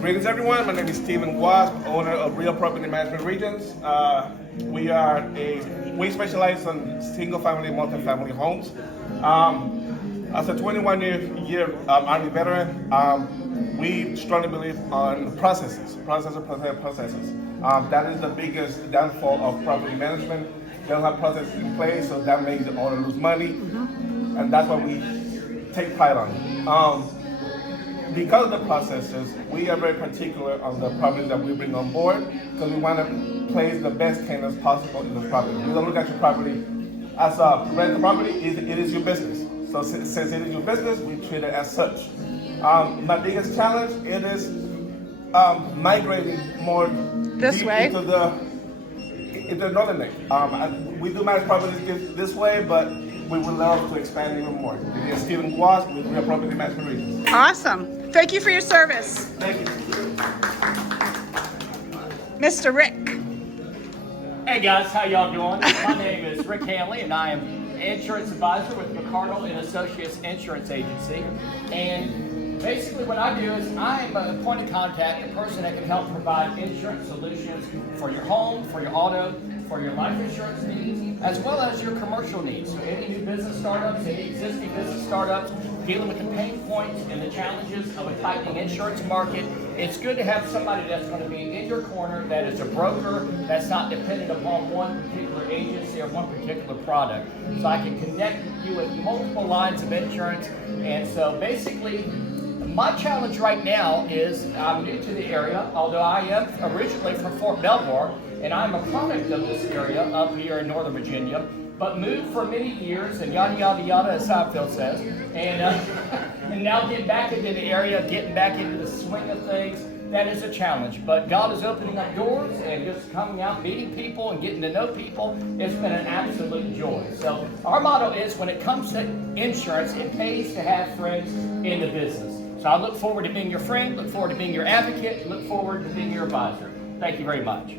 Greetings, everyone. My name is Stephen Guas, owner of Real Property Management Regions. We specialize in single-family, multi-family homes. As a 21-year Army veteran, we strongly believe on processes. That is the biggest downfall of property management. They don't have processes in place, so that makes the owner lose money, and that's what we take pride on. Because of the processes, we are very particular on the properties that we bring on board because we want to place the best tenants possible in the property. We don't look at your property as a rental property, it is your business. So since it is your business, we treat it as such. My biggest challenge, it is migrating more This way? into the northern neck. We do manage properties this way, but we would love to expand even more. This is Stephen Guas with Real Property Management Regions. Awesome. Thank you for your service. Thank you. Mr. Rick. Hey guys, how y'all doing? My name is Rick Hanley and I am insurance advisor with McCardle and Associates Insurance Agency. And basically what I do is I'm a point of contact, a person that can help provide insurance solutions for your home, for your auto, for your life insurance needs, as well as your commercial needs. So any new business startups, any existing business startups, dealing with the pain points and the challenges of a tightening insurance market, it's good to have somebody that's going to be in your corner, that is a broker, that's not dependent upon one particular agency or one particular product. So I can connect you with multiple lines of insurance. And so basically, my challenge right now is I'm new to the area, although I am originally from Fort Belvoir, and I'm a product of this area up here in Northern Virginia, but moved for many years, and yada, yada, yada, as Seinfeld says, and now getting back into the area, getting back into the swing of things, that is a challenge. But God is opening up doors and just coming out, meeting people and getting to know people. It's been an absolute joy. So our motto is when it comes to insurance, it pays to have friends in the business. So I look forward to being your friend, look forward to being your advocate, look forward to being your advisor. Thank you very much.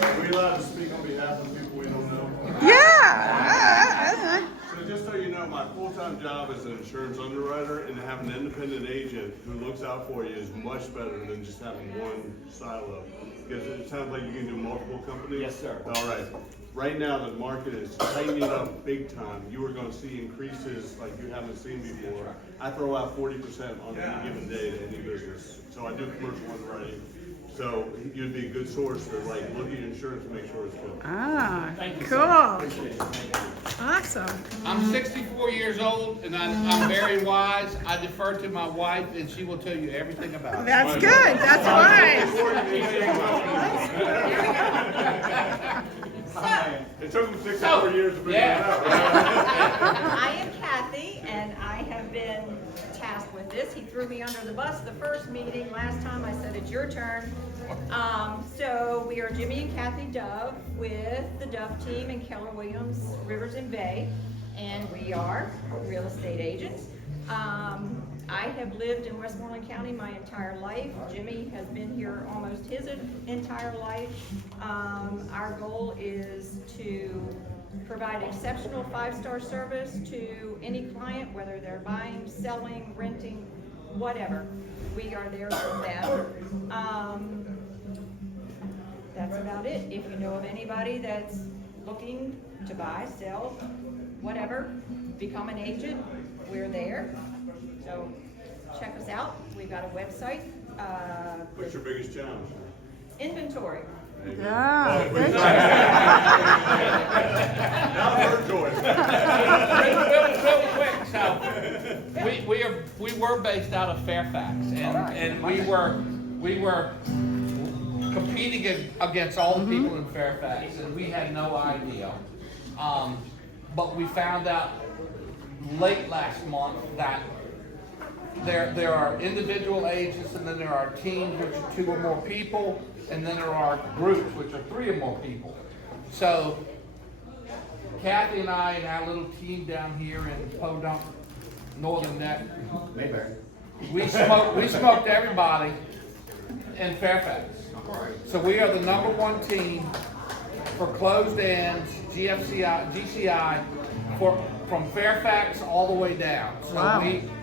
Are we allowed to speak on behalf of people we don't know? Yeah. So just so you know, my full-time job is an insurance underwriter, and to have an independent agent who looks out for you is much better than just having one silo. Because it sounds like you can do multiple companies? Yes, sir. All right. Right now, the market is tightening up big time. You are going to see increases like you haven't seen before. I throw out 40% on any given day to any business. So I do commercial underwriting. So you'd be a good source to like look at your insurance and make sure it's good. Ah, Thank you, cool. sir. Appreciate it. Thank you. Awesome. I'm 64 years old and I'm very wise. I defer to my wife and she will tell you everything about it. That's good. That's wise. It took them 64 years to figure that out, right? I am Kathy, and I have been tasked with this. He threw me under the bus the first meeting. Last time I said, it's your turn. So we are Jimmy and Kathy Dove with the Dove team in Keller Williams, Rivers and Bay, and we are real estate agents. I have lived in Westmoreland County my entire life. Jimmy has been here almost his entire life. Our goal is to provide exceptional 5-star service to any client, whether they're buying, selling, renting, whatever. We are there for them. That's about it. If you know of anybody that's looking to buy, sell, whatever, become an agent, we're there. So check us out. We've got a website. What's your biggest challenge? Inventory. Yeah. Good. Now her choice. Real quick, so we were based out of Fairfax and we were competing against all the people in Fairfax and we had no idea. But we found out late last month that there are individual agents and then there are teams which are 2 or more people and then there are groups which are 3 or more people. So Kathy and I and our little team down here in Podunk, Northern Neck, we smoked everybody in Fairfax. So we are the #1 team for closed ends, GCI, from Fairfax all the way down. So Wow.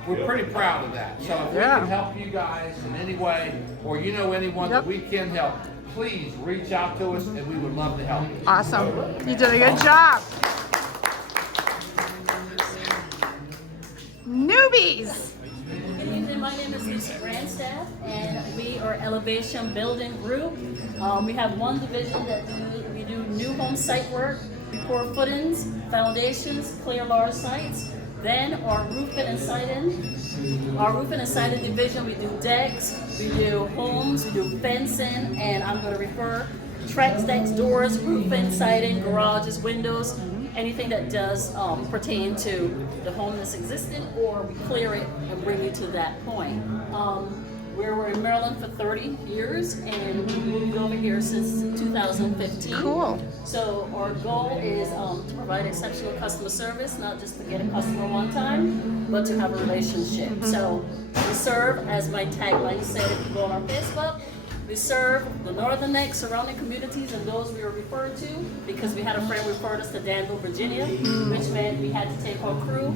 we're pretty proud of that. So if we Yeah. can help you guys in any way, or you know anyone Yep. that we can help, please reach out to us, and we would love to help you. Awesome. You did a good job. Newbies. Good evening, my name is Lisa Grandstaff, and we are Elevation Building Group. We have one division that we do new home site work, we pour footings, foundations, clear large sites. Then our roofing and siding. Our roofing and siding division, we do decks, we do homes, we do fencing, and I'm going to refer tracks, decks, doors, roofing, siding, garages, windows, anything that does pertain to the home that's existing, or we clear it and bring you to that point. We're in Maryland for 30 years, and we moved over here since 2015. Cool. So our goal is to provide exceptional customer service, not just to get a customer one time, but to have a relationship. So we serve, as my tagline said, if you go on our Facebook, we serve the northern neck, surrounding communities, and those we were referred to, because we had a friend referred us to Danville, Virginia, which meant we had to take our crew,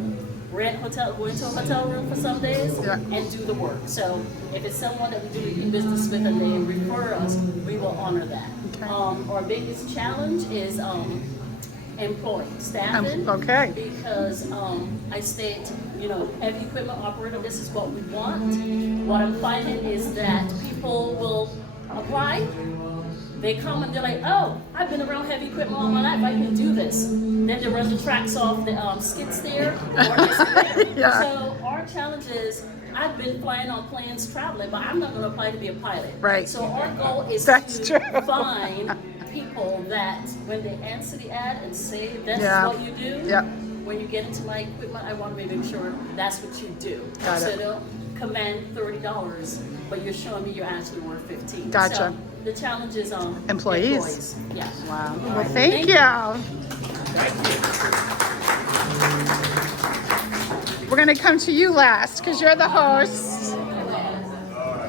rent hotel, go into a hotel room for some days, Yeah. and do the work. So if it's someone that we do business with and they refer us, we will honor that. Okay. Our biggest challenge is employee staffing. Okay. Because I state, heavy equipment operator, this is what we want. What I'm finding is that people will apply, they come and they're like, oh, I've been around heavy equipment all my life, I can do this. Then they run the tracks off the skid steer. Yeah. So our challenge is, I've been flying on planes traveling, but I'm not going to apply to be a pilot. Right. So our goal is That's to true. find people that when they answer the ad and say that's Yeah. what you do, Yep. when you get into my equipment, I want to make sure that's what you do. Got So it. they'll command $30, but you're showing me you're actually worth $15. Gotcha. So the challenge is Employees. Yeah. Wow. Well, thank you. We're going to come to you last because you're the host.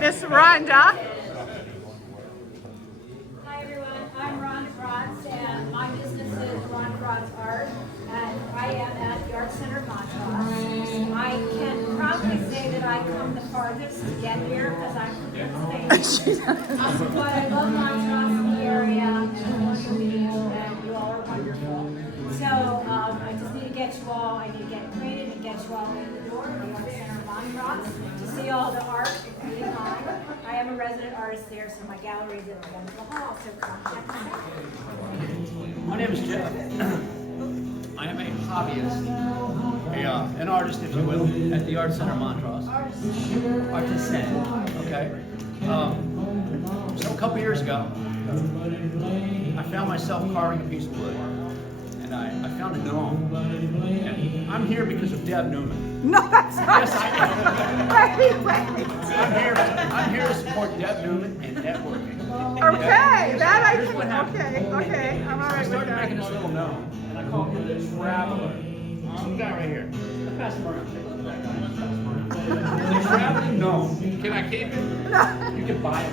Miss Rhonda. Hi everyone, I'm Rhonda Bratz, and my business is Rhonda Bratz Art, and I am at the Art Center Montrose. I can proudly say that I come the farthest to get here because I'm from Pennsylvania. But I love Montrose, the area, and Colonial Beach, and you all are wonderful. So I just need to get you all, I need to get acquainted and get you all in the door of the Art Center Montrose to see all the art being on. I am a resident artist there, so my gallery is in the wonderful hall, so come check us out. My name is Jeff. I am a hobbyist, an artist, if you will, at the Art Center Montrose. Artisan, okay? So a couple years ago, I found myself carving a piece of wood, and I found a gnome. And I'm here because of Deb Newman. No, that's not. Yes, I am. Wait. I'm here to support Deb Newman and networking. Okay, that I Here's what happened. okay, I'm all I right with started that. making this little gnome, and I call him the Traveler. Some guy right here. Let's pass him around. Take a look at that guy. Pass him around. The traveling gnome. Can I keep it? You can buy him.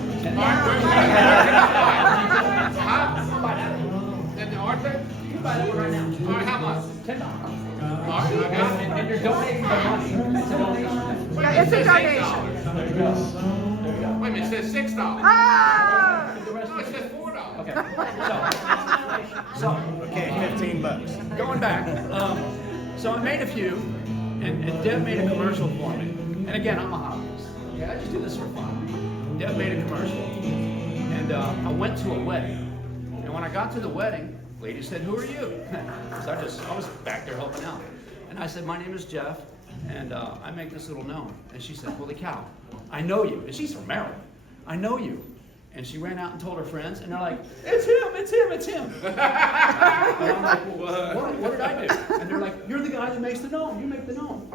And the Arthur? You can buy that one right now. All right, how much? $10. All right, I got it. And you're donating the money. It's a donation. Yeah, it's a donation. There you go. There you go. Wait a minute, it says $6. Ah! The rest No, it says $4. Okay. So, Okay, $15. going back, so I made a few, and Deb made a commercial for me. And again, I'm a hobbyist. Okay, I just do this for fun. Deb made a commercial, and I went to a wedding. And when I got to the wedding, lady said, "Who are you?" So I was back there helping out, and I said, "My name is Jeff, and I make this little gnome." And she said, "Holy cow, I know you." And she's from Maryland. "I know you." And she ran out and told her friends, and they're like, "It's him, it's him, it's him." And I'm like, "Well, what did I do?" And they're like, "You're the guy that makes the gnome, you make the gnome."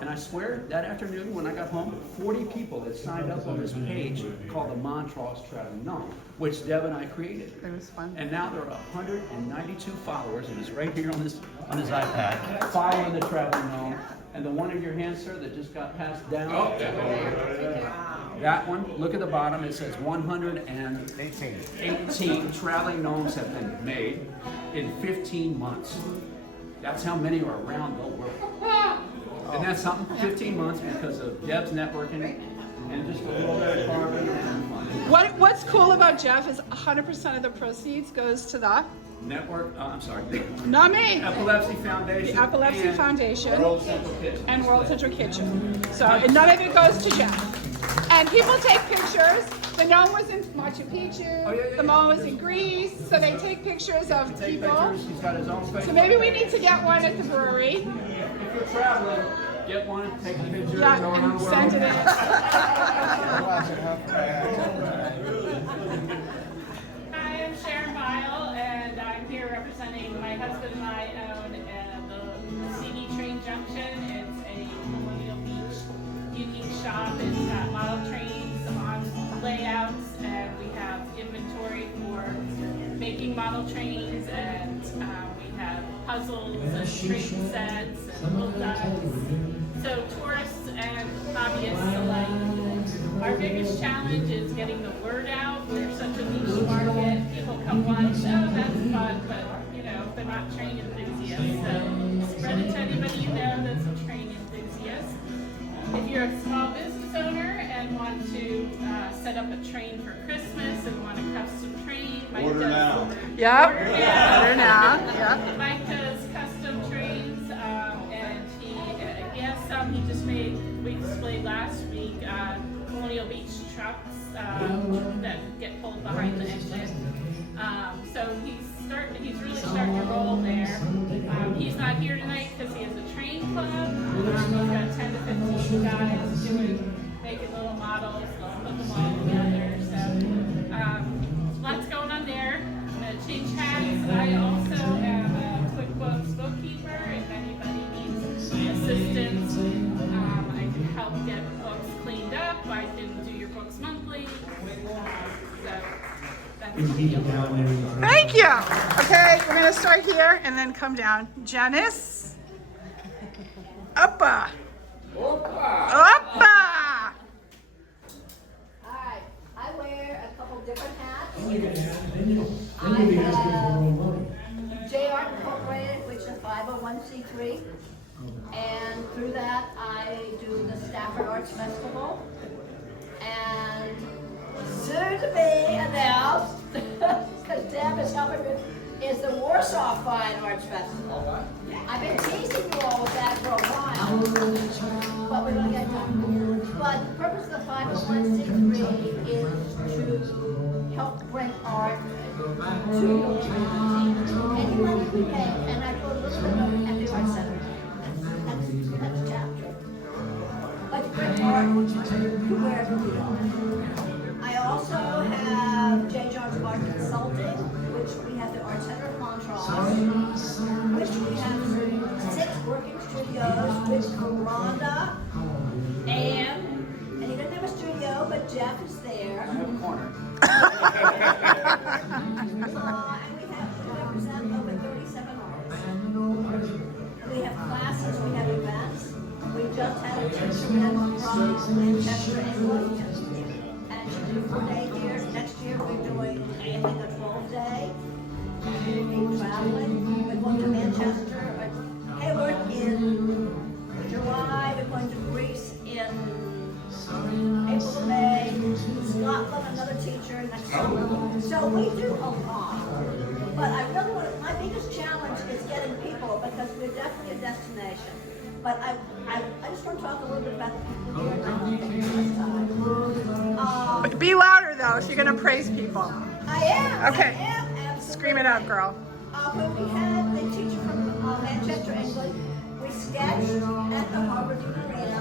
And I swear, that afternoon when I got home, 40 people had signed up on this page called the Montrose Traveling Gnome, which Deb and I created. It was fun. And now there are 192 followers, and it's right here on this iPad, following the Traveling Gnome. And the one in your hand, sir, that just got passed down. Oh, that one. That one, look at the bottom, it says 118 traveling gnomes have been made in 15 months. That's how many are around the world. And that's something, 15 months because of Deb's networking and just a little bit of carbon and fun. What's cool about Jeff is 100% of the proceeds goes to the, Network, I'm sorry, not me, Epilepsy Foundation. the Epilepsy and Foundation World Central Kitchen. and World Central Kitchen. So, and none of it goes to Jeff. And people take pictures. The gnome was in Machu Picchu. Oh, yeah, the mom was in Greece. So they take pictures of Take people. pictures, he's got his own Facebook. So maybe we need to get one at the brewery. If you're traveling, get one, take a picture, Yeah, go around and the world. send it in. Hi, I'm Sharon Bile, and I'm here representing my husband and I own the CD Train Junction. It's a Colonial Beach unique shop. It's got model trains on layouts, and we have inventory for making model trains, and we have puzzles and train sets and little ducks. So tourists and hobbyists alike. Our biggest challenge is getting the word out. We're such a niche market. People come once, oh, that's fun, but you know, they're not train enthusiasts. So spread it to anybody you know that's a train enthusiast. If you're a small business owner and want to set up a train for Christmas and want a custom train, Mike Order does. now. Yep. Order now. Yep. Mike does custom trains, and he has some he just made. We displayed last week Colonial Beach trucks that get pulled behind the engine. So he's really starting to roll there. He's not here tonight because he has a train club. He's got 10 to 15 guys making little models. Let's put them all together. So lots going on there. I'm going to change hats. I also am a QuickBooks bookkeeper. If anybody needs assistance, I can help get books cleaned up. I can do your books monthly. So that's the deal. Thank you. Okay, we're gonna start here and then come down. Janice. Uppa. Uppa. Alright, I wear a couple different hats. I have J Art Incorporated, which is a 501c3. And through that, I do the Stafford Arts Festival. And soon to be announced, because Deb is helping me, is the Warsaw Fine Arts Festival. I've been teasing you all with that for a while, but we're gonna get done. But the purpose of the 501c3 is to help bring art to your community. Any money we make, and I do a little bit of at the Art Center. That's a chapter. But to bring art to wherever we are. I also have J. John's Art Consulting, which we have the Art Center of Montrose, which we have 6 working studios with Rhonda, and he doesn't have a studio, but Jeff is there. I have a corner. And we represent over 37 artists. We have classes, we have events. We just had a teacher in from Manchester, England, and she did a 4-day here. Next year we're doing, I think, a 12-day. We'll be traveling. We're going to Manchester, Hayward in July. We're going to Greece in April or May. Scotland, another teacher next summer. So we do a lot. But I really want to, my biggest challenge is getting people, because we're definitely a destination. But I just want to talk a little bit about the people here, and I don't think this time. Be louder though if you're gonna praise people. I am. Okay. I am, absolutely. Scream it out, girl. When we had the teacher from Manchester, England, we sketched at the Harvard Arena.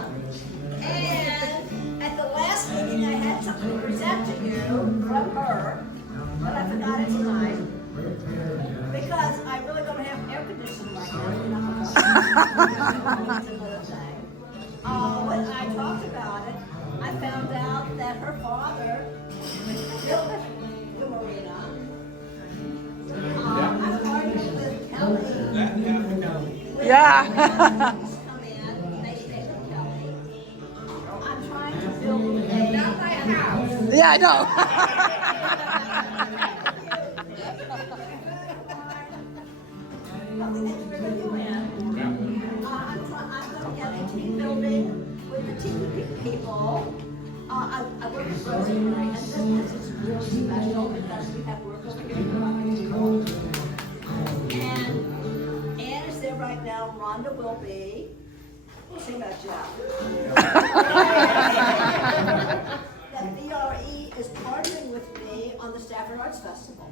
And at the last meeting, I had something to present to you from her, but I forgot it tonight. Because I really don't have air conditioning right now. That's another thing. When I talked about it, I found out that her father built the marina. I'm arguing with Kelly. Yeah. Come in, they stay with Kelly. I'm trying to build a. Not my house. Yeah, I know. I'm going to get a I work with Rosemary, and this is really special because we have work over here in Rocky. And Ann is there right now, Rhonda will be. We'll see about Jeff. That VRE is partnering with me on the Stafford Arts Festival.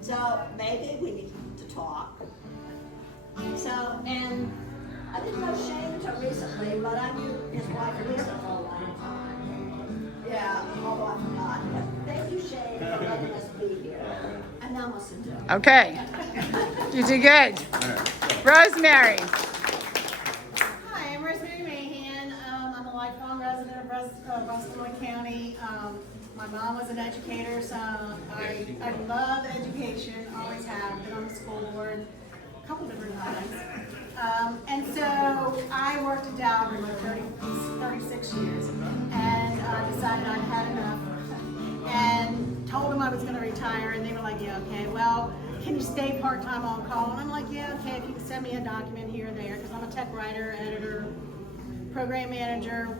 So maybe we need to talk. So, and I didn't know Shane until recently, but I knew his wife Lisa for a long time. Yeah, although I forgot. But thank you, Shane, for letting us be here. And now I'm gonna sit down. Okay. You did good. Rosemary. Hi, I'm Rosemary Mahan. I'm a lifelong resident of Westmoreland County. My mom was an educator, so I love education, always have, been on the school board a couple different times. And so I worked at Dow for 36 years and decided I'd had enough and told them I was going to retire, and they were like, yeah, okay, well, can you stay part-time on call? And I'm like, yeah, okay, if you can send me a document here or there, because I'm a tech writer, editor, program manager,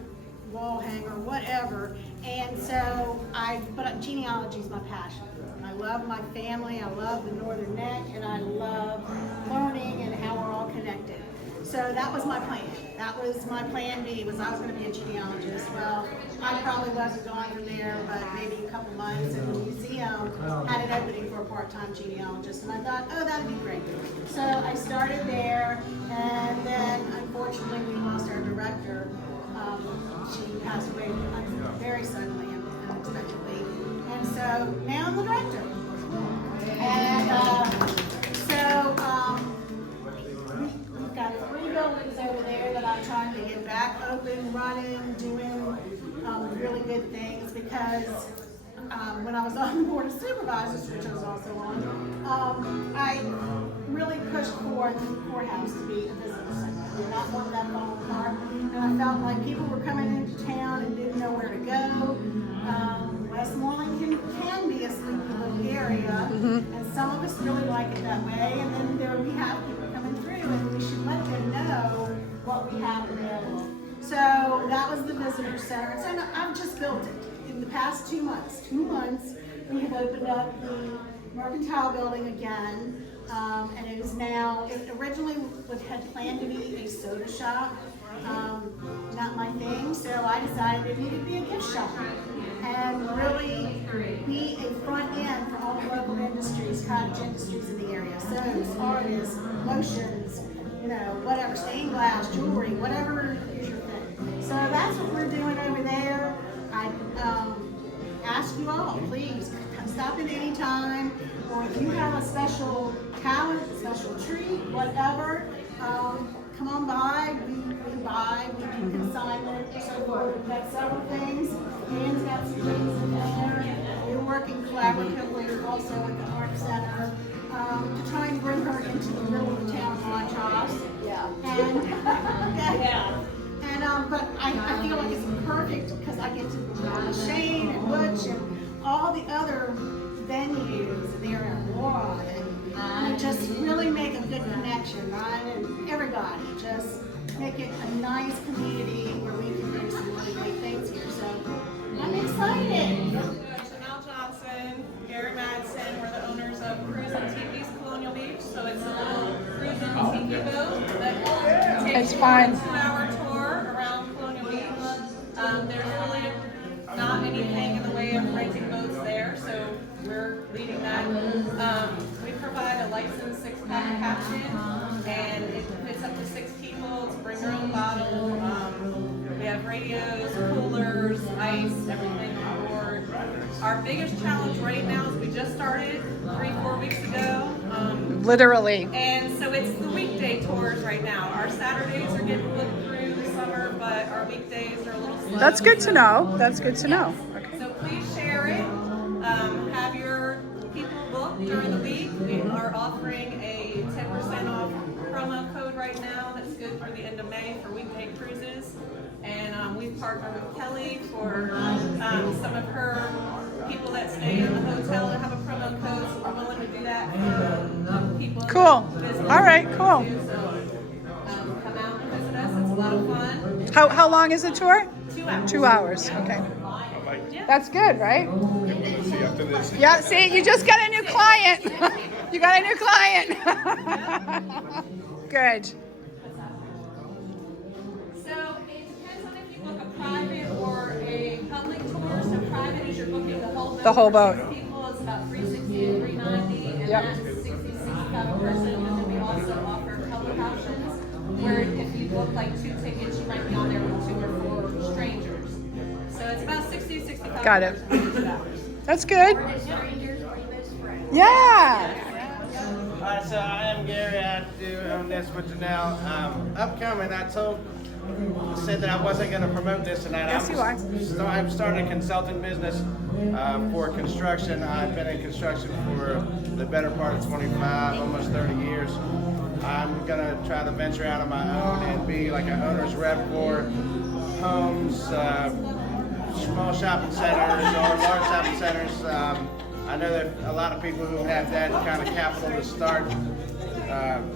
wall hanger, whatever. And so but genealogy is my passion. I love my family, I love the Northern Neck, and I love learning and how we're all connected. So that was my plan. That was my plan B, was I was going to be a genealogist. Well, I probably wasn't going from there, but maybe a couple months, and the museum had an opening for a part-time genealogist, and I thought, oh, that'd be great. So I started there, and then unfortunately we lost our director. She passed away very suddenly and unexpectedly, and so now I'm the director. And we've got 3 buildings over there that I'm trying to get back open, running, doing really good things, because when I was on the board of supervisors, which I was also on, I really pushed for the courthouse to be a visitor center. I did not want that falling apart, and I felt like people were coming into town and didn't know where to go. Westmoreland can be a sleepy little area, and some of us really like it that way, and then we have people coming through, and we should let them know what we have available. So that was the visitor center, and I've just built it. In the past 2 months, we have opened up the Mercantile building again, and it is now, it originally had planned to be a soda shop, not my thing, so I decided it needed to be a gift shop and really be a front end for all the local industries, cottage industries in the area, soaps, artists, lotions, whatever, stained glass, jewelry, whatever is your thing. So that's what we're doing over there. I ask you all, please stop in any time, or if you have a special talent, a special treat, whatever, come on by. We do consignment, so forth. We've got several things. Dan's got some things in there. We're working collaboratively also with the Art Center to try and bring her into the middle of the town of Montrose. Yeah. And but I feel like it's perfect because I get to Shane and Butch and all the other venues in the area of Laura, and we just really make a good connection, right? And everybody just make it a nice community where we can do some really great things here. So I'm excited. Janelle Johnson, Gary Madsen, we're the owners of Cruise and Tiki's Colonial Beach. So it's a little cruise and tiki boat that takes you on a 2-hour tour around Colonial Beach. There's really not anything in the way of renting boats there, so we're leading that. We provide a licensed 6-pack captain, and it fits up to 6 people to bring their own bottle. We have radios, coolers, ice, everything on board. Our biggest challenge right now is we just started 3-4 weeks ago. Literally. And so it's the weekday tours right now. Our Saturdays are getting booked through the summer, but our weekdays are a little slow. That's good to know. That's good to know. Okay. So please share it. Have your people book during the week. We are offering a 10% off promo code right now that's good through the end of May for weekday cruises. And we've partnered with Kelly for some of her people that stay in the hotel to have a promo code, so we're willing to do that for people. Cool. All right, cool. So come out and visit us. It's a lot of fun. How long is the tour? 2 hours. 2 hours, okay. I'm like, That's good, right? I'm gonna see after this. Yeah, see, you just got a new client. You got a new client. Good. So it depends on if you book a private or a public tour. So private is you're booking the whole boat. The whole for boat. 6 people. It's about $360 to $390, and Yep. that's 60 to 65 a person. And then we also offer public options, where if you book like 2 tickets, you might be on there with 2 or 4 strangers. So it's about 60 to 65 Got it. per person for each hours. That's good. Strangers or your best friend. Yeah. Alright, so I am Gary. I do own this with Janelle. Upcoming, I said that I wasn't going to promote this tonight. Yes, you are. So I'm starting a consulting business for construction. I've been in construction for the better part of 25, almost 30 years. I'm going to try to venture out on my own and be like an owner's rep for homes, small shopping centers or large shopping centers. I know that a lot of people who have that kind of capital to start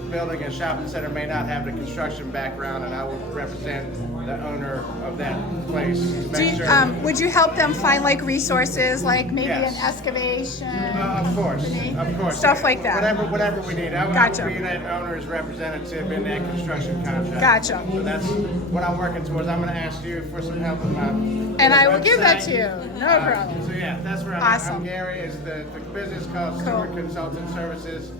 building a shopping center may not have the construction background, and I will represent the owner of that place to make sure. Would you help them find like resources, like maybe Yes. an excavation? Of course. Stuff like that. Whatever we need. I Gotcha. will be that owner's representative in that construction contract. Gotcha. So that's what I'm working towards. I'm going to ask you for some help with my And I will give that website. to you. No problem. So yeah, that's where I'm Awesome. I'm Gary. Is the business called Cool. Stewart Consulting Services.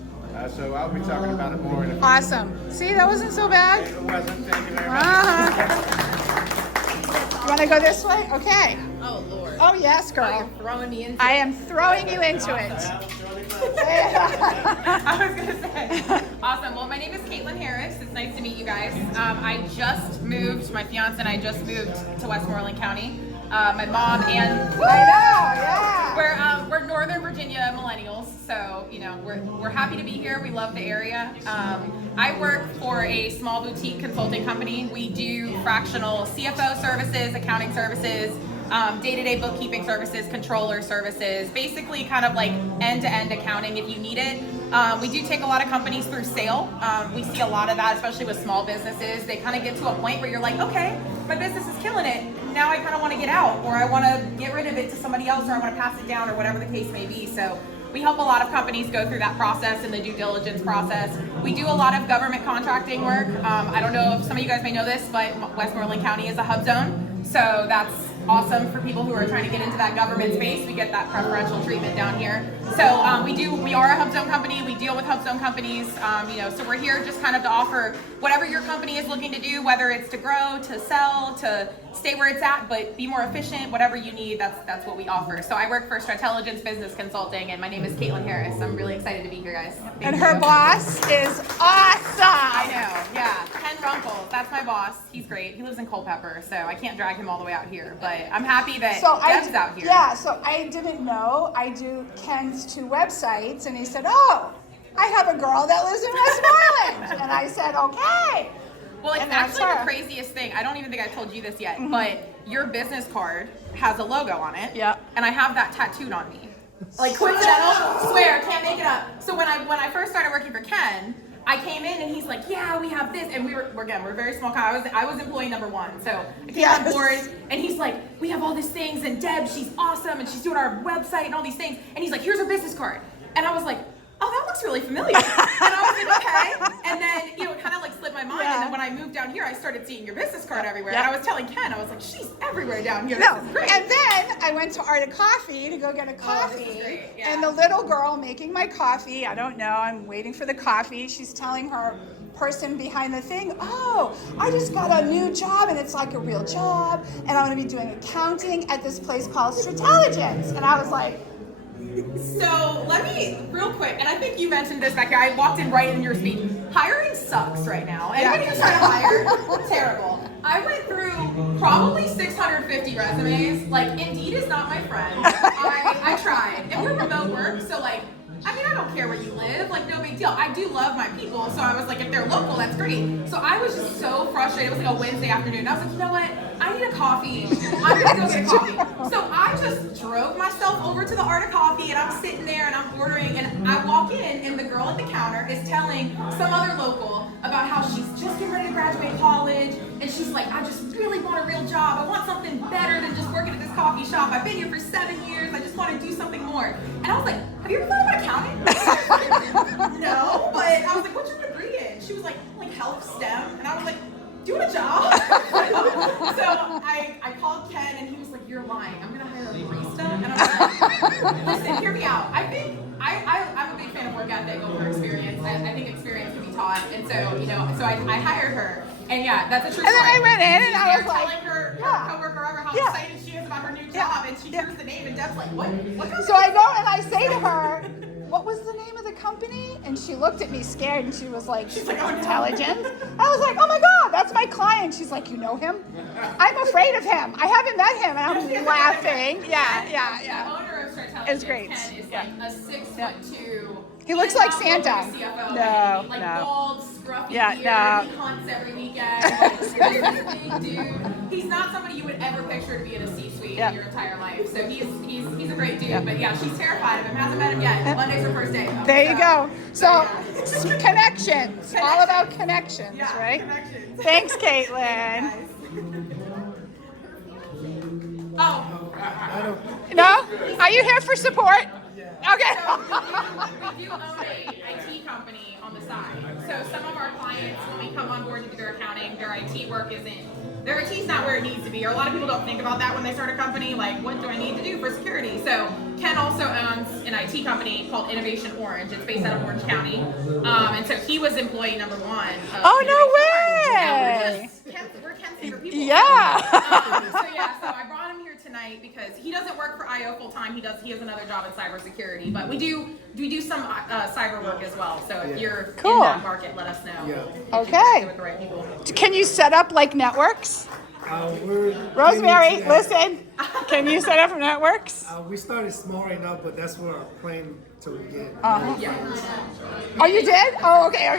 So I'll be talking about it more in a few. Awesome. See, that wasn't so bad. It wasn't. Thank you very much. You want to go this way? Okay. Oh, Lord. Oh, yes, girl. Throwing me into I am throwing you into it. I was gonna say. Awesome. Well, my name is Caitlin Harris. It's nice to meet you guys. I just moved. My fiance and I just moved to Westmoreland County. My mom and I know, yeah. we're Northern Virginia millennials, so you know we're happy to be here. We love the area. I work for a small boutique consulting company. We do fractional CFO services, accounting services, day-to-day bookkeeping services, controller services, basically kind of like end-to-end accounting if you need it. We do take a lot of companies through sale. We see a lot of that, especially with small businesses. They kind of get to a point where you're like, okay, my business is killing it. Now I kind of want to get out, or I want to get rid of it to somebody else, or I want to pass it down, or whatever the case may be. So we help a lot of companies go through that process and the due diligence process. We do a lot of government contracting work. I don't know if some of you guys may know this, but Westmoreland County is a hub zone. So that's awesome for people who are trying to get into that government space. We get that preferential treatment down here. So we are a hub zone company. We deal with hub zone companies. So we're here just kind of to offer whatever your company is looking to do, whether it's to grow, to sell, to stay where it's at, but be more efficient. Whatever you need, that's what we offer. So I work for Strateligence Business Consulting, and my name is Caitlin Harris. I'm really excited to be here, guys. Thank And you. her boss is awesome. I know, yeah. Ken Runkle, that's my boss. He's great. He lives in Culpeper, so I can't drag him all the way out here. But I'm happy that Deb's out here. Yeah, so I didn't know. I do Ken's 2 websites, and he said, oh, I have a girl that lives in Westmoreland. And I said, okay. Well, it's And that's actually the her. craziest thing. I don't even think I told you this yet, but your business card has a logo on it. Yeah. And I have that tattooed on me. Like coincidental, swear, can't make it up. So when I first started working for Ken, I came in and he's like, yeah, we have this, and we're a very small company. I was employee number 1, so I came on board, and he's like, we have all these things, and Deb, she's awesome, and she's doing our website and all these things, and he's like, here's our business card, and I was like, oh, that looks really familiar, and I was like, okay, and then it kind of like slipped my mind, and then when I moved down here, I started seeing your business card everywhere, and I was telling Ken, I was like, she's everywhere down here. No, This is great. and then I went to Art of Coffee to go get a coffee, and the little girl making my coffee, I don't know, I'm waiting for the coffee, she's telling her person behind the thing, oh, I just got a new job, and it's like a real job, and I'm going to be doing accounting at this place called Strateligence, and I was like, So let me, real quick, and I think you mentioned this back here, I walked in right in your speech. Hiring sucks right now. Anybody who's trying to hire, terrible. I went through probably 650 resumes. Like, Indeed is not my friend. I tried. And we're remote work, so like, I mean, I don't care where you live, like no big deal. I do love my people, so I was like, if they're local, that's great. So I was just so frustrated. It was like a Wednesday afternoon. I was like, you know what? I need a coffee. I'm gonna go get a coffee. So I just drove myself over to the Art of Coffee, and I'm sitting there and I'm ordering, and I walk in, and the girl at the counter is telling some other local, about how she's just getting ready to graduate college, and she's like, I just really want a real job. I want something better than just working at this coffee shop. I've been here for 7 years. I just want to do something more. And I was like, have you ever thought about accounting? No, but I was like, what's your degree in? She was like health STEM, and I was like, do you want a job? So I called Ken, and he was like, you're lying. I'm gonna hire a barista. And I was like, listen, hear me out. I think I'm a big fan of work ethic over experience. I think experience can be taught, and so I hired her. And yeah, that's a true story. And then I went in and I was telling like, her coworker ever how excited she is about her new job, and she hears the name, and Deb's like, what? So I go and I say to her, what was the name of the company? And she looked at me scared, and she was like, intelligence. I was like, oh my God, that's my client. She's like, you know him? I'm afraid of him. I haven't met him. And I'm laughing. Yeah. The owner of Startelligence, It's great. Ken, is like a 6'2". He looks like Santa. CFO, No, like no. bald, scruffy beard. no. He hunts every weekend. Like, he's a big dude. He's not somebody you would ever picture to be in a C-suite in your entire life. So he's a great dude. But yeah, she's terrified of him. Hasn't met him yet. Monday's her first day. Though, There you go. So connections. All about connections, right? Connections. Thanks, Caitlin. No? Are you here for support? Okay. So we do own a IT company on the side. So some of our clients, when we come on board to do their accounting, their IT work their IT's not where it needs to be. Or a lot of people don't think about that when they start a company, like, what do I need to do for security? So Ken also owns an IT company called Innovation Orange. It's based out of Orange County. And so he was employee number 1. Oh, no way! We're Ken's favorite people. Yeah. So I brought him here tonight because he doesn't work for IO full time. He has another job in cybersecurity, but we do some cyber work as well. So if you're in that market, let us know. Okay. With the right people. Can you set up like networks? Rosemary, listen. Can you set up networks? We started small right now, but that's where our plan to get. Oh, you did? Oh, okay.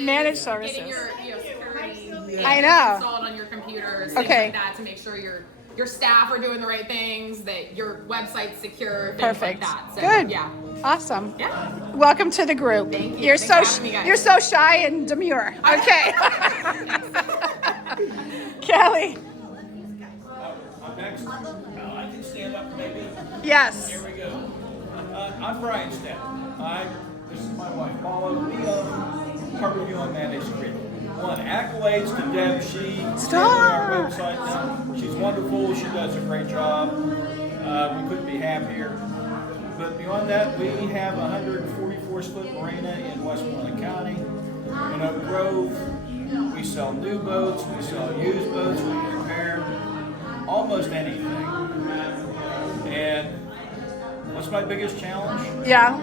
Managed services. Getting your security. I know. Installed on your computers. Things like that to make sure your staff are doing the right things, that your website's secure. Things Perfect. Like that. So, Good. Yeah. Awesome. Yeah. Welcome to the group. Thank you. You're Thanks for having me, guys. you're so shy and demure. Okay. Kelly. I'm next. I can stand up maybe. Yes. Here we go. I'm Brian Stepp. This is my wife, Paula. We own Harbor View Managed Creek. One, accolades to Deb. She's on our website now. She's wonderful. She does a great job. We couldn't be happier. But beyond that, we have a 144-foot marina in Westmoreland County. In Oak Grove, we sell new boats, we sell used boats, we repair almost anything. And what's my biggest challenge? Yeah.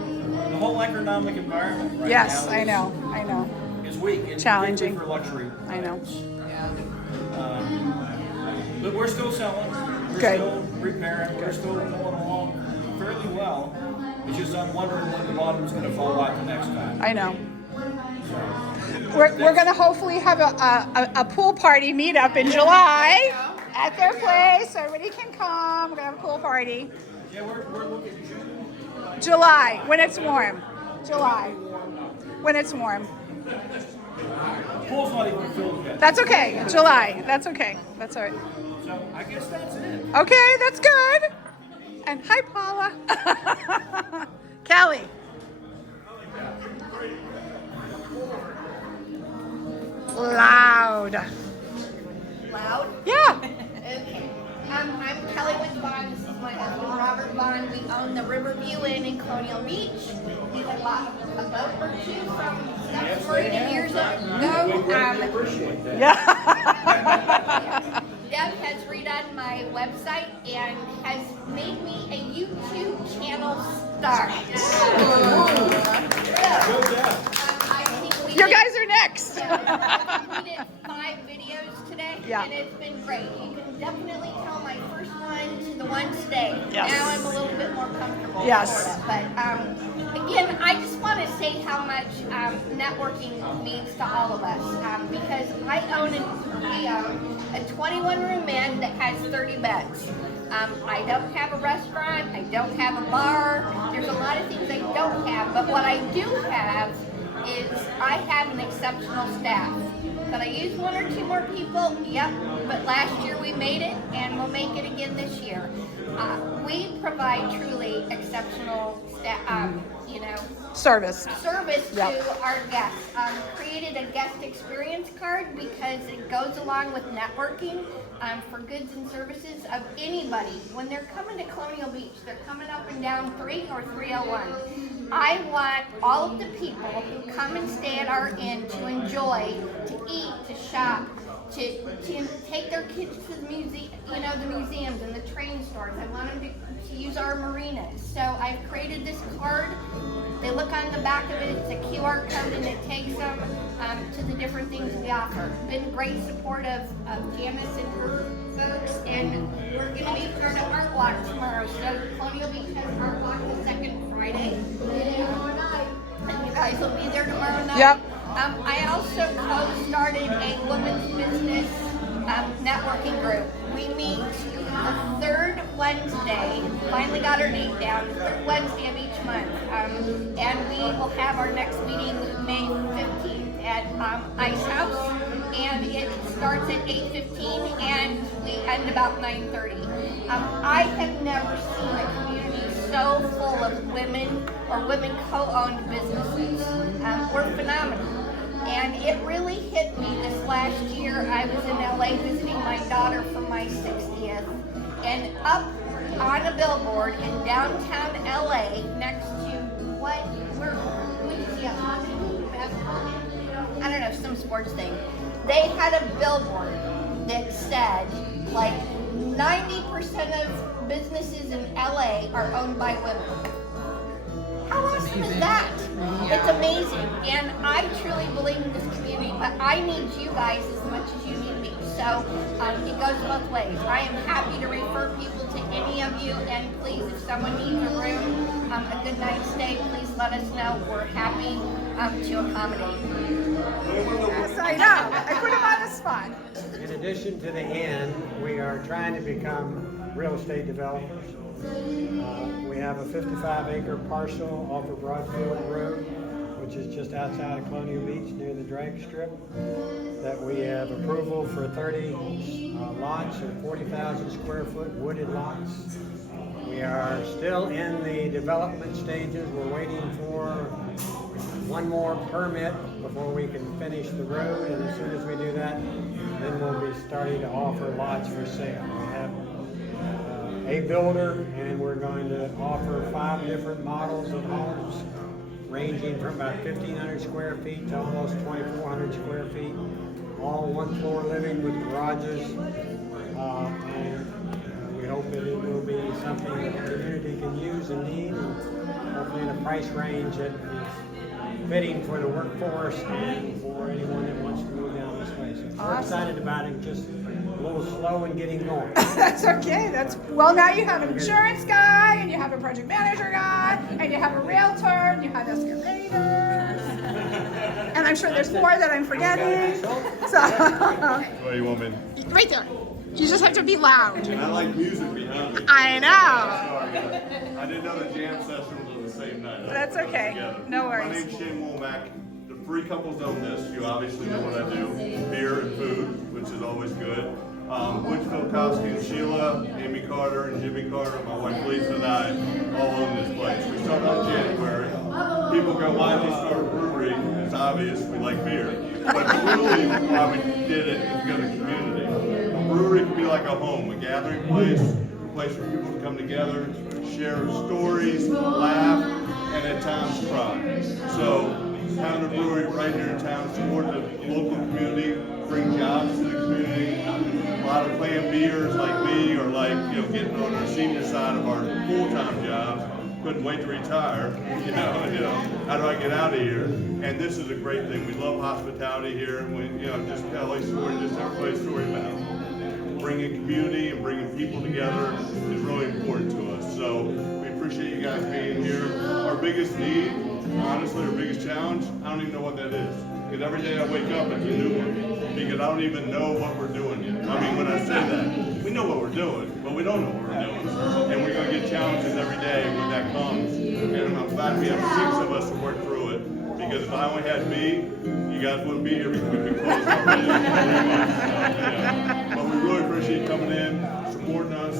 The whole economic environment right Yes, now I know. is weak. And Challenging. For luxury. I know. But we're still selling. We're still repairing. We're still going along fairly well. It's just I'm wondering when the bottom's going to fall out the next time. I know. We're going to hopefully have a pool party meetup in July at their place. So everybody can come. We're going to have a pool party. Yeah, we're looking July, when it's warm. July, when it's warm. The pool's not even filled yet. That's okay. July. That's okay. That's all right. So I guess that's it. Okay, that's good. And hi, Paula. Kelly. Loud. Loud? Yeah. Okay. I'm Kelly with Bond. This is my husband, Robert Bond. We own the Riverview Inn in Colonial Beach. We had bought a boat or two from Steph's Marina years ago. Deb has redone my website and has made me a YouTube channel star. You guys are next. We did 5 videos today, Yeah. and it's been great. You can definitely tell my first one to the one today. Yes. Now I'm a little bit more comfortable. Yes. Sort of. But again, I just want to say how much networking means to all of us, because we own a 21-room inn that has 30 beds. I don't have a restaurant. I don't have a bar. There's a lot of things I don't have, but what I do have is I have an exceptional staff. Could I use one or two more people? Yep, but last year we made it and we'll make it again this year. We provide truly exceptional Service. To our guests. Created a guest experience card because it goes along with networking for goods and services of anybody. When they're coming to Colonial Beach, they're coming up and down 3 or 301. I want all of the people who come and stay at our inn to enjoy, to eat, to shop, to take their kids to the museum, the museums and the train stores. I want them to use our marinas. So I've created this card. They look on the back of it. It's a QR code, and it takes them to the different things we offer. Been great support of Janice and her folks, and we're going to be throwing an art walk tomorrow. So Colonial Beach has art walk the second Friday. And you guys will be there tomorrow night. Yep. I also co-started a women's business networking group. We meet the third Wednesday, finally got our date down, the third Wednesday of each month. And we will have our next meeting May 15th at Ice House. And it starts at 8:15 and we end about 9:30. I have never seen a community so full of women or women co-owned businesses. We're phenomenal. And it really hit me this last year. I was in LA visiting my daughter for my 60th. And up on a billboard in downtown LA next to I don't know, some sports thing. They had a billboard that said, like, 90% of businesses in LA are owned by women. How awesome is that? It's amazing. And I truly believe in this community, but I need you guys as much as you need me. So it goes both ways. I am happy to refer people to any of you, and please, if someone needs a room, a good night's stay, please let us know. We're happy to accommodate. Yes, I know. I put him on the spot. In addition to the inn, we are trying to become real estate developers. We have a 55-acre parcel off of Broadfield Road, which is just outside of Colonial Beach near the drag strip, that we have approval for 30 lots and 40,000 square foot wooded lots. We are still in the development stages. We're waiting for one more permit before we can finish the road, and as soon as we do that, then we'll be starting to offer lots for sale. We have a builder, and we're going to offer 5 different models of homes, ranging from about 1,500 square feet to almost 2,400 square feet, all one-floor living with garages, and we hope that it will be something that the community can use and need, and hopefully in a price range that is fitting for the workforce and for anyone that wants to move down this way. So we're excited about it, just a little slow in getting going. That's okay. Well, now you have an insurance guy, and you have a project manager guy, and you have a realtor, and you have excavators, and I'm sure there's more that I'm forgetting. So, What do you want me? Right there. You just have to be loud. I like music behind me. I know. Sorry, I didn't know the jam session was on the same night. That's okay. No worries. My name's Shane Womack. The free couples own this. You obviously know what I do. Beer and food, which is always good. Butch Filkowski and Sheila, Amy Carter and Jimmy Carter, my wife Lisa and I all own this place. We started in January. People go, why did you start a brewery? It's obvious, we like beer. But really why we did it is because of community. A brewery can be like a home, a gathering place, a place where people can come together, share stories, laugh, and at times cry. So having a brewery right here in town, support the local community, bring jobs to the community. A lot of playing beers like me, or like, getting on our senior side of our full-time jobs. Couldn't wait to retire. How do I get out of here? And this is a great thing. We love hospitality here, and we, just LA story, just everybody's story about it. Bringing community and bringing people together is really important to us. So we appreciate you guys being here. Our biggest need, honestly, our biggest challenge, I don't even know what that is. Because every day I wake up, it's a new one. Because I don't even know what we're doing yet. I mean, when I say that, we know what we're doing, but we don't know what we're doing. And we're going to get challenges every day when that comes. And I'm glad we have 6 of us to work through it. because if I only had me, you guys wouldn't be here because we'd be closed already. But we really appreciate you coming in, supporting us.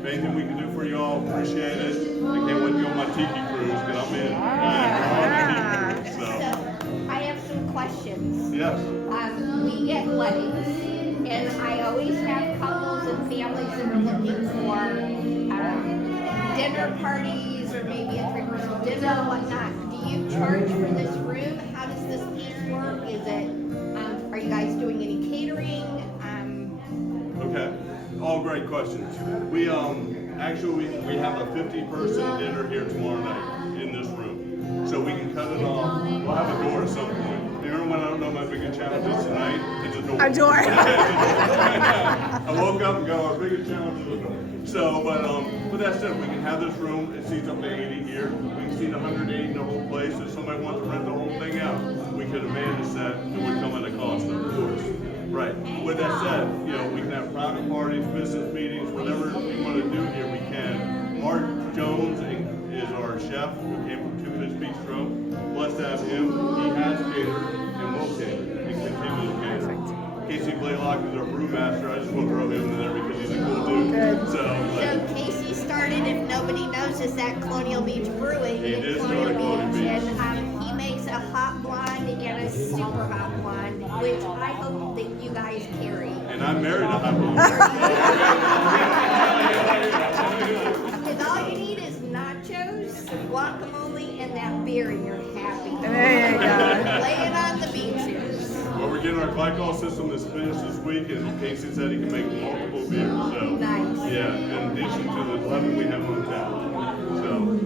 If anything we can do for y'all, appreciate it. I can't wait to go on my tiki cruise because I'm in. So, I have some questions. Yes. We get weddings, and I always have couples and families that are looking for dinner parties or maybe a rehearsal dinner or whatnot. Do you charge for this room? How does this piece work? Is it, are you guys doing any catering? Okay. All great questions. We actually we have a 50-person dinner here tomorrow night in this room. So we can cut it off. We'll have a door at some point. Remember when I don't know my biggest challenge is tonight? It's a door. A door. I woke up and go, our biggest challenge is a door. So, but with that said, we can have this room. It seats up to 80 here. We can seat 180 in the whole place. If somebody wants to rent the whole thing out, we could amend the set. It would come at a cost, of course. Right. With that said, you know, we can have private parties, business meetings, whatever we want to do here, we can. Mark Jones is our chef who came from Two Fish Bistro. Blessed to have him. He has catered and will cater and continues to cater. Casey Blaylock is our brewmaster. I just want to throw him in there because he's a cool dude. So Casey started, if nobody knows, is at Colonial Beach Brewing He in did Colonial start at Colonial Beach, Beach. and he makes a hot blonde and a super hot blonde, which I hope that you guys carry. And I married a hot blonde. Because all you need is nachos, some guacamole, and that beer, and you're happy. There you go. Lay it on the beaches. Well, we're getting our glycol system that's finished this week, and Casey said he can make multiple beers. So, Nice. yeah, in addition to the 11 we have on tap. So,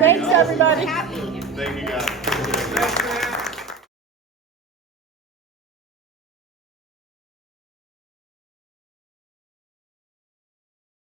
Thanks, everybody. Happy. thank you guys.